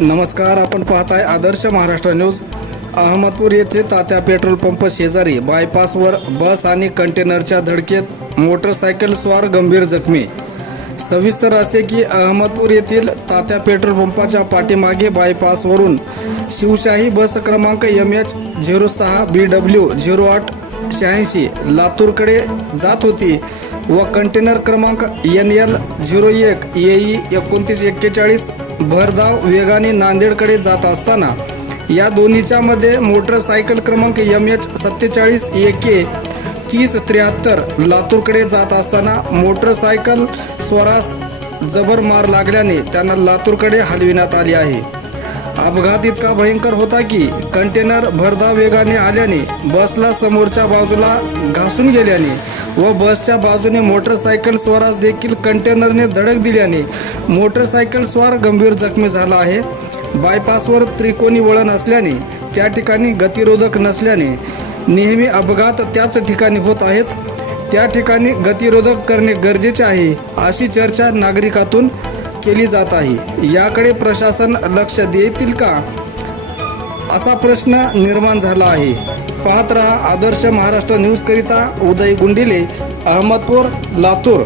नमस्कार आपण पाहत आहे आदर्श महाराष्ट्र न्यूज. अहमदपूर येथे तात्या पेट्रोल पंप शेजारी बायपासवर बस आणि कंटेनरच्या धडकेत मोटरसायकल स्वार गंभीर जखमी. सविस्तर असे की अहमदपूर येथील तात्या पेट्रोल पंपाच्या पाठीमागे बायपासवरून शिवशाही बस क्रमांक एम एच झिरो सहा बी डब्ल्यू झिरो आठ शहाऐंशी लातूरकडे जात होती व कंटेनर क्रमांक एन एल झिरो एक ए ई एकोणतीस एक्केचाळीस भरधाव वेगाने नांदेडकडे जात असताना या दोन्हीच्या मध्ये मोटरसायकल क्रमांक एम एच सत्तेचाळीस ए के तीस त्र्याहत्तर लातूरकडे जात असताना मोटरसायकल स्वरास जबर मार लागल्याने त्यांना लातूरकडे हलविण्यात आली आहे. अपघात इतका भयंकर होता की कंटेनर भरधाव वेगाने आल्याने बसला समोरच्या बाजूला घासून गेल्याने व बसच्या बाजूने मोटरसायकल स्वारास देखील कंटेनरने धडक दिल्याने मोटरसायकल स्वार गंभीर जखमी झाला आहे. बायपासवर त्रिकोणी वळण असल्याने त्या ठिकाणी गतिरोधक नसल्याने नेहमी अपघात त्याच ठिकाणी होत आहेत. त्या ठिकाणी गतिरोधक करणे गरजेचे आहे अशी चर्चा नागरिकातून केली जात आहे. याकडे प्रशासन लक्ष देतील का? असा प्रश्न निर्माण झाला आहे. पाहत रहा आदर्श महाराष्ट्र न्यूजकरिता उदय गुंडिले अहमदपूर लातूर.